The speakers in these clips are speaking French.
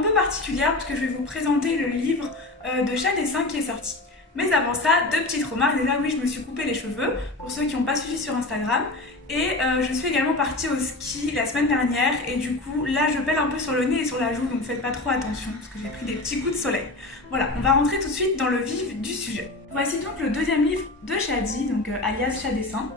un peu particulière parce que je vais vous présenter le livre de Chat Dessin qui est sorti. Mais avant ça, deux petites remarques. Déjà oui, je me suis coupé les cheveux, pour ceux qui n'ont pas suivi sur Instagram. Et je suis également partie au ski la semaine dernière et du coup là je pèle un peu sur le nez et sur la joue, donc faites pas trop attention parce que j'ai pris des petits coups de soleil. Voilà, on va rentrer tout de suite dans le vif du sujet. Voici donc le deuxième livre de Shadi, donc alias Chat Dessin.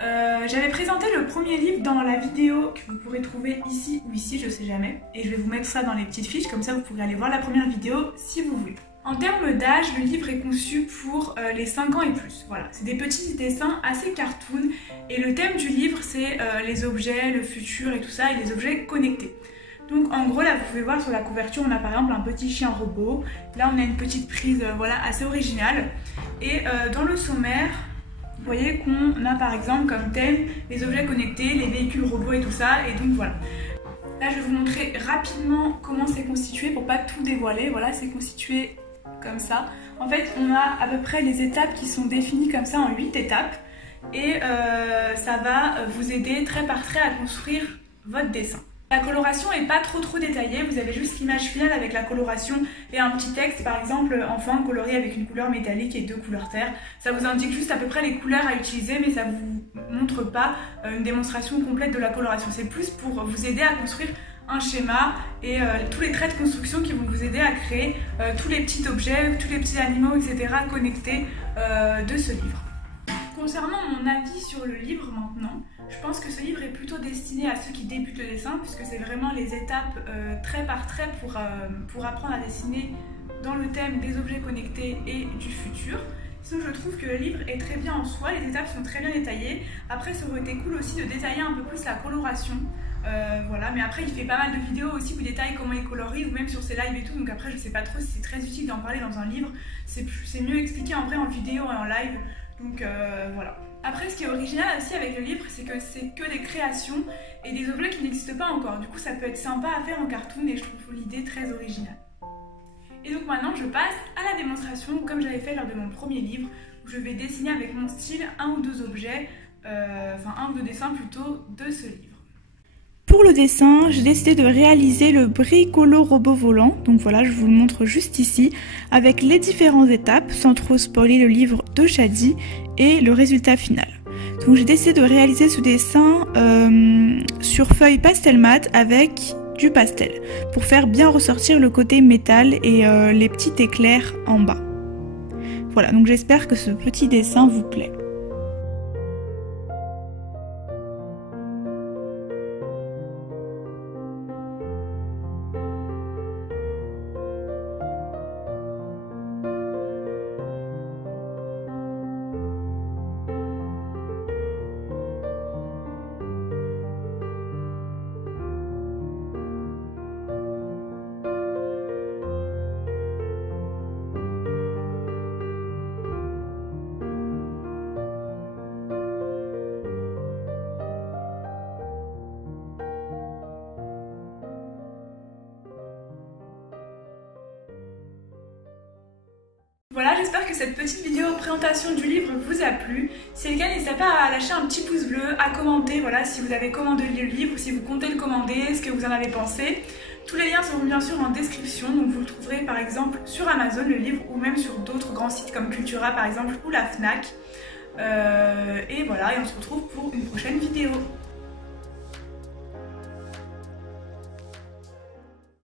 J'avais présenté le premier livre dans la vidéo que vous pourrez trouver ici ou ici, je sais jamais. Et je vais vous mettre ça dans les petites fiches, comme ça vous pourrez aller voir la première vidéo si vous voulez. En termes d'âge, le livre est conçu pour les 5 ans et plus. Voilà, c'est des petits dessins assez cartoon et le thème du livre c'est les objets, le futur et tout ça, et les objets connectés. Donc en gros là vous pouvez voir sur la couverture on a par exemple un petit chien robot, là on a une petite prise voilà, assez originale. Et dans le sommaire, vous voyez qu'on a par exemple comme thème les objets connectés, les véhicules robots et tout ça, et donc voilà. Là je vais vous montrer rapidement comment c'est constitué pour pas tout dévoiler. Voilà, c'est constitué comme ça. En fait on a à peu près les étapes qui sont définies comme ça en 8 étapes et ça va vous aider trait par trait à construire votre dessin. La coloration est pas trop détaillée, vous avez juste l'image finale avec la coloration et un petit texte, par exemple enfant coloré avec une couleur métallique et 2 couleurs terre. Ça vous indique juste à peu près les couleurs à utiliser, mais ça vous montre pas une démonstration complète de la coloration. C'est plus pour vous aider à construire un schéma et tous les traits de construction qui vont vous aider à créer tous les petits objets, tous les petits animaux, etc. connectés de ce livre. Concernant mon avis sur le livre maintenant, je pense que ce livre est plutôt destiné à ceux qui débutent le dessin, puisque c'est vraiment les étapes trait par trait pour apprendre à dessiner dans le thème des objets connectés et du futur. Sinon je trouve que le livre est très bien en soi, les étapes sont très bien détaillées. Après ça aurait été cool aussi de détailler un peu plus la coloration. Voilà, mais après il fait pas mal de vidéos aussi où il détaille comment il colorise, ou même sur ses lives et tout, donc après je sais pas trop si c'est très utile d'en parler dans un livre, c'est mieux expliqué en vrai en vidéo et en live, donc voilà. Après ce qui est original aussi avec le livre, c'est que c'est que des créations et des objets qui n'existent pas encore, du coup ça peut être sympa à faire en cartoon et je trouve l'idée très originale. Et donc maintenant je passe à la démonstration comme j'avais fait lors de mon premier livre, où je vais dessiner avec mon style un ou deux objets, enfin un ou deux dessins plutôt de ce livre. Pour le dessin, j'ai décidé de réaliser le bricolo robot volant, donc voilà, je vous le montre juste ici, avec les différentes étapes, sans trop spoiler le livre de Shadi, et le résultat final. Donc j'ai décidé de réaliser ce dessin sur feuille pastel mat avec du pastel, pour faire bien ressortir le côté métal et les petits éclairs en bas. Voilà, donc j'espère que ce petit dessin vous plaît. Voilà, j'espère que cette petite vidéo présentation du livre vous a plu. Si c'est le cas, n'hésitez pas à lâcher un petit pouce bleu, à commenter, voilà, si vous avez commandé le livre, si vous comptez le commander, ce que vous en avez pensé. Tous les liens seront bien sûr en description, donc vous le trouverez par exemple sur Amazon, le livre, ou même sur d'autres grands sites comme Cultura par exemple, ou la Fnac. Et voilà, et on se retrouve pour une prochaine vidéo.